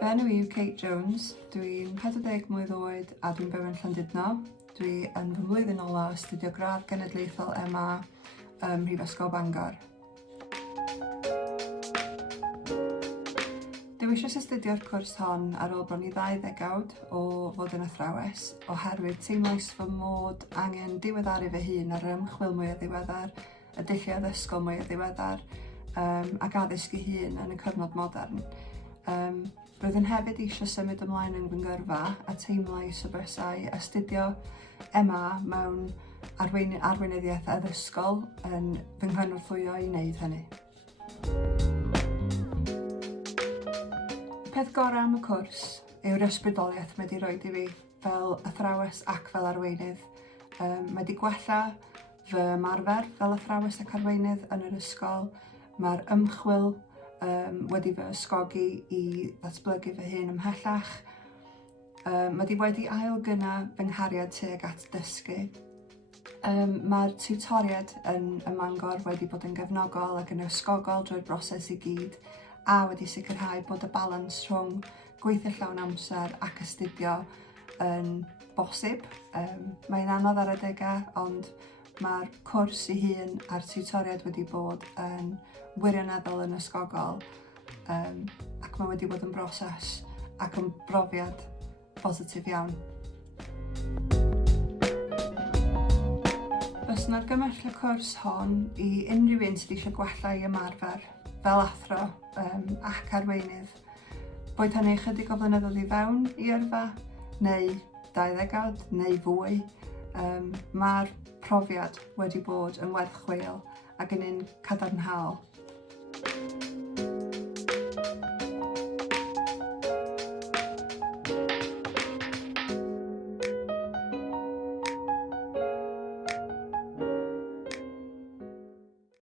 Fy enw i yw Kate Jones, dwi'n 40 mlwydd oed a dwi'n byw yn Llandudno. Dwi yn fy mlwyddyn ola astudio gradd genedlaethol MA Mhrifysgol Bangor. Dewisais astudio'r cwrs hon ar ôl bron i 2 ddegawd o fod yn athrawes, oherwydd teimlais fy mod angen diweddaru fy hun ar ymchwil mwy o ddiweddar, y dulliau addysgol mwy o ddiweddar ac addysg ei hun yn y cyfnod modern. Roedd yn hefyd eisiau symud ymlaen yn fy ngyrfa a teimlais y bysau astudio MA mewn arweinyddiaeth addysgol yn fy nghynorthwyo i wneud hynny. Y peth gorau am y cwrs yw'r ysbrydoliaeth mae wedi roed i fi fel athrawes ac fel arweinydd. Mae wedi gwella fy ymarfer fel athrawes ac arweinydd yn yr ysgol. Mae'r ymchwil wedi fy ysgogi i ddatblygu fy hun ymhellach. Mae wedi ailgynna fy nghariad tuag at dysgu. Mae'r tiwtoriad yn Bangor wedi bod yn gefnogol ac yn ysgogol drwy'r broses i gyd a wedi sicrhau bod y balans rhwng gweithio llawn amser ac astudio yn bosib. Mae'n anodd ar adegau, ond mae'r cwrs ei hun a'r tiwtoriad wedi bod yn wirioneddol yn ysgogol ac mae wedi bod yn broses ac yn brofiad positif iawn. Byswn argymell y cwrs hon i unrhyw un sydd eisiau gwella ei ymarfer fel athro ac arweinydd, boed hynny chydig o flynyddoedd i fewn i yrfa, neu 2 ddegawd, neu fwy. Mae'r profiad wedi bod yn werth chweil ac yn un cadarnhaol.